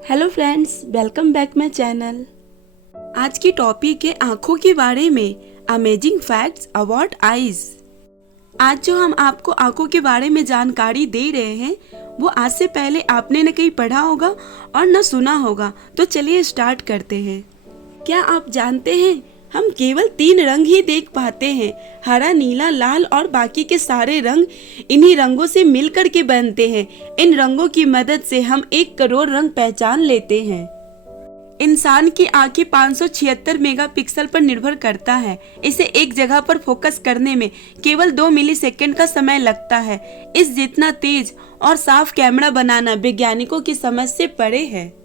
Hello friends, welcome back my channel. आज की topic है आँखों के बारे में, अमेजिंग फैक्ट्स अबाउट आईज। आज जो हम आपको आँखों के बारे में जानकारी दे रहे हैं वो आज से पहले आपने न कहीं पढ़ा होगा और न सुना होगा। तो चलिए स्टार्ट करते हैं। क्या आप जानते हैं हम केवल 3 रंग ही देख पाते हैं, हरा, नीला, लाल, और बाकी के सारे रंग इन्हीं रंगों से मिलकर के बनते हैं। इन रंगों की मदद से हम 1 करोड़ रंग पहचान लेते हैं। इंसान की आंखें 576 मेगापिक्सल पर निर्भर करता है। इसे एक जगह पर फोकस करने में केवल 2 मिलीसेकंड का समय लगता है। इस जितना तेज और साफ कैमरा बनाना वैज्ञानिकों की समझ से परे है।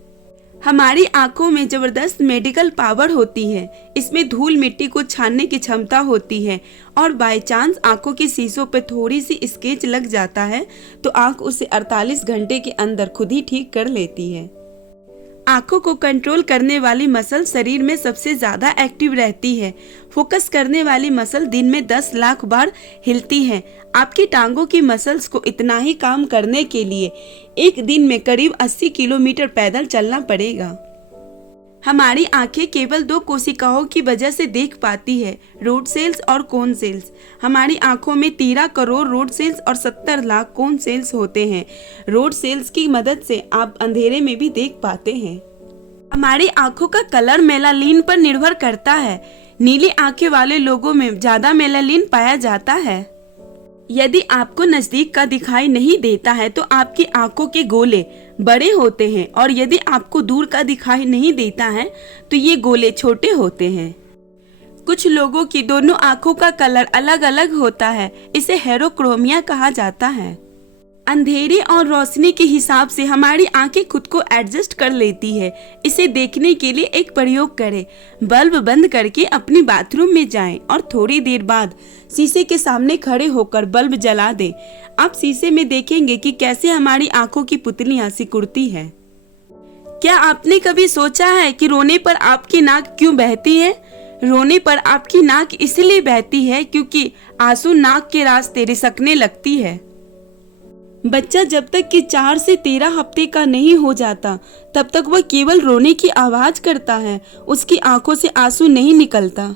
हमारी आंखों में जबरदस्त मेडिकल पावर होती है। इसमें धूल मिट्टी को छानने की क्षमता होती है और बाय चांस आंखों की शीशों पर थोड़ी सी स्केच लग जाता है तो आंख उसे 48 घंटे के अंदर खुद ही ठीक कर लेती है। आंखों को कंट्रोल करने वाली मसल शरीर में सबसे ज्यादा एक्टिव रहती है। फोकस करने वाली मसल दिन में 10 लाख बार हिलती है। आपकी टांगों की मसल्स को इतना ही काम करने के लिए एक दिन में करीब 80 किलोमीटर पैदल चलना पड़ेगा। हमारी आंखें केवल 2 कोशिकाओं की वजह से देख पाती है, रोड सेल्स और कोन सेल्स। हमारी आंखों में 13 करोड़ रोड सेल्स और 70 लाख कोन सेल्स होते हैं। रोड सेल्स की मदद से आप अंधेरे में भी देख पाते हैं। हमारी आंखों का कलर मेलानिन पर निर्भर करता है। नीली आंखें वाले लोगों में ज्यादा मेलानिन पाया जाता है। यदि आपको नजदीक का दिखाई नहीं देता है तो आपकी आंखों के गोले बड़े होते हैं और यदि आपको दूर का दिखाई नहीं देता है तो ये गोले छोटे होते हैं। कुछ लोगों की दोनों आंखों का कलर अलग अलग होता है। इसे हेटेरोक्रोमिया कहा जाता है। अंधेरे और रोशनी के हिसाब से हमारी आंखें खुद को एडजस्ट कर लेती है। इसे देखने के लिए एक प्रयोग करें। बल्ब बंद करके अपनी बाथरूम में जाएं और थोड़ी देर बाद शीशे के सामने खड़े होकर बल्ब जला दें। आप शीशे में देखेंगे कि कैसे हमारी आंखों की पुतलियां सिकुड़ती है। क्या आपने कभी सोचा है कि रोने पर आपकी नाक क्यों बहती है? रोने पर आपकी नाक इसलिए बहती है क्योंकि आंसू नाक के रास्ते रिसकने लगती है। बच्चा जब तक कि 4 से 13 हफ्ते का नहीं हो जाता तब तक वह केवल रोने की आवाज करता है, उसकी आंखों से आंसू नहीं निकलता।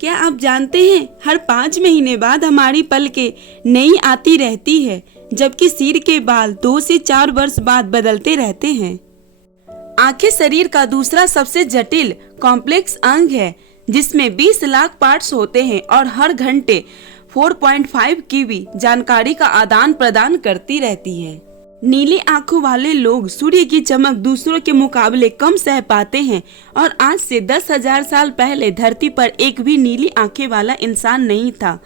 क्या आप जानते हैं हर 5 महीने बाद हमारी पलकें नई आती रहती है, जबकि सिर के बाल 2 से 4 वर्ष बाद बदलते रहते हैं। आंखें शरीर का दूसरा सबसे जटिल कॉम्प्लेक्स अंग है, जिसमें 20 लाख पार्ट्स होते हैं और हर घंटे 4.5 कीबी जानकारी का आदान प्रदान करती रहती है। नीली आंखों वाले लोग सूर्य की चमक दूसरों के मुकाबले कम सह पाते हैं और आज से 10,000 साल पहले धरती पर एक भी नीली आंखें वाला इंसान नहीं था।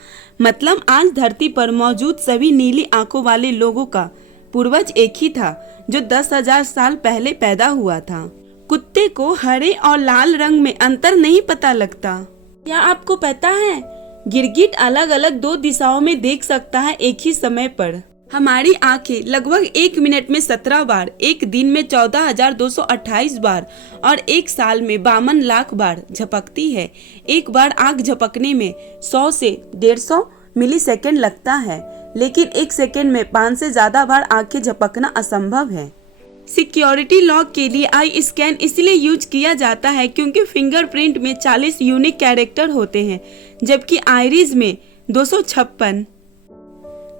मतलब आज धरती पर मौजूद सभी नीली आंखों वाले लोगों का पूर्वज एक ही था जो 10,000 साल पहले पैदा हुआ था। कुत्ते को हरे और लाल रंग में अंतर नहीं पता लगता। क्या आपको पता है गिरगिट अलग अलग 2 दिशाओं में देख सकता है एक ही समय पर? हमारी आंखें लगभग 1 मिनट में 17 बार, एक दिन में 14,228 बार और एक साल में 52 लाख बार झपकती है। एक बार आंख झपकने में 100 से 150 मिलीसेकंड लगता है, लेकिन एक सेकंड में 5 से ज्यादा बार आंखें झपकना असंभव है। सिक्योरिटी लॉक के लिए आई स्कैन इसलिए यूज किया जाता है क्योंकि फिंगरप्रिंट में 40 यूनिक कैरेक्टर होते हैं, जबकि आइरिस में 256।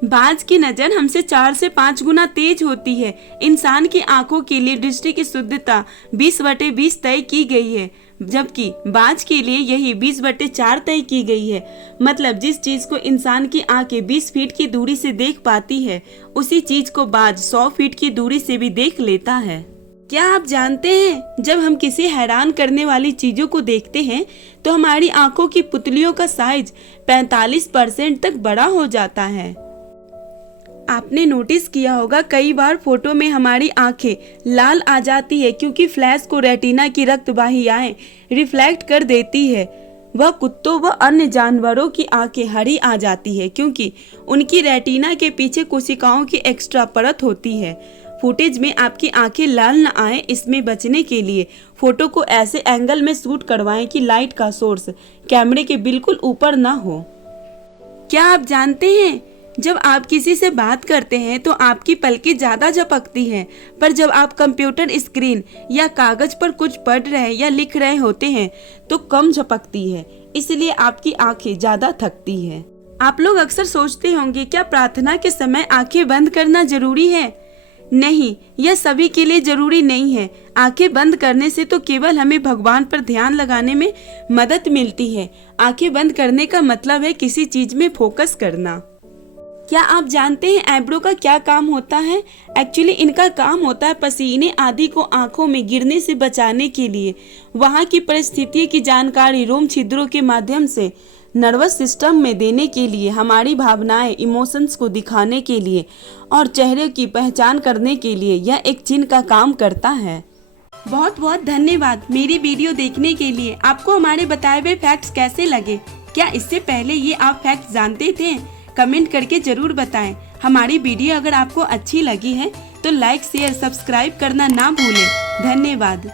बाज की नजर हमसे 4 से 5 गुना तेज होती है। इंसान की आंखों के लिए दृष्टि की शुद्धता 20/20 तय की गई है, जबकि बाज के लिए यही 20/4 तय की गई है। मतलब जिस चीज को इंसान की आंखें 20 फीट की दूरी से देख पाती है, उसी चीज को बाज 100 फीट की दूरी से भी देख लेता है। क्या आप जानते हैं जब हम किसी हैरान करने वाली चीजों को देखते हैं तो हमारी आंखों की पुतलियों का साइज 45% तक बड़ा हो जाता है। आपने नोटिस किया होगा कई बार फोटो में हमारी आंखें लाल आ जाती है क्योंकि फ्लैश को रेटिना की रक्तवाहियाएं रिफ्लेक्ट कर देती है। वह कुत्तों व अन्य जानवरों की आंखें हरी आ जाती है क्योंकि उनकी रेटिना के पीछे कोशिकाओं की एक्स्ट्रा परत होती है। फुटेज में आपकी आंखें लाल न आए, इसमें बचने के लिए फोटो को ऐसे एंगल में शूट करवाएं कि लाइट का सोर्स कैमरे के बिल्कुल ऊपर न हो। क्या आप जानते हैं जब आप किसी से बात करते हैं तो आपकी पलकें ज्यादा झपकती हैं, पर जब आप कंप्यूटर स्क्रीन या कागज पर कुछ पढ़ रहे या लिख रहे होते हैं तो कम झपकती है, इसलिए आपकी आंखें ज्यादा थकती है। आप लोग अक्सर सोचते होंगे, क्या प्रार्थना के समय आंखें बंद करना जरूरी है? नहीं, यह सभी के लिए जरूरी नहीं है। आंखें बंद करने से तो केवल हमें भगवान पर ध्यान लगाने में मदद मिलती है। आंखें बंद करने का मतलब है किसी चीज में फोकस करना। क्या आप जानते हैं आईब्रो का क्या काम होता है? एक्चुअली इनका काम होता है पसीने आदि को आंखों में गिरने से बचाने के लिए, वहाँ की परिस्थिति की जानकारी रोम छिद्रों के माध्यम से नर्वस सिस्टम में देने के लिए, हमारी भावनाएं इमोशंस को दिखाने के लिए और चेहरे की पहचान करने के लिए यह एक चिन्ह का काम करता है। बहुत बहुत धन्यवाद मेरी वीडियो देखने के लिए। आपको हमारे बताए हुए फैक्ट्स कैसे लगे? क्या इससे पहले ये आप फैक्ट्स जानते थे? कमेंट करके जरूर बताएं। हमारी वीडियो अगर आपको अच्छी लगी है तो लाइक शेयर सब्सक्राइब करना ना भूलें। धन्यवाद।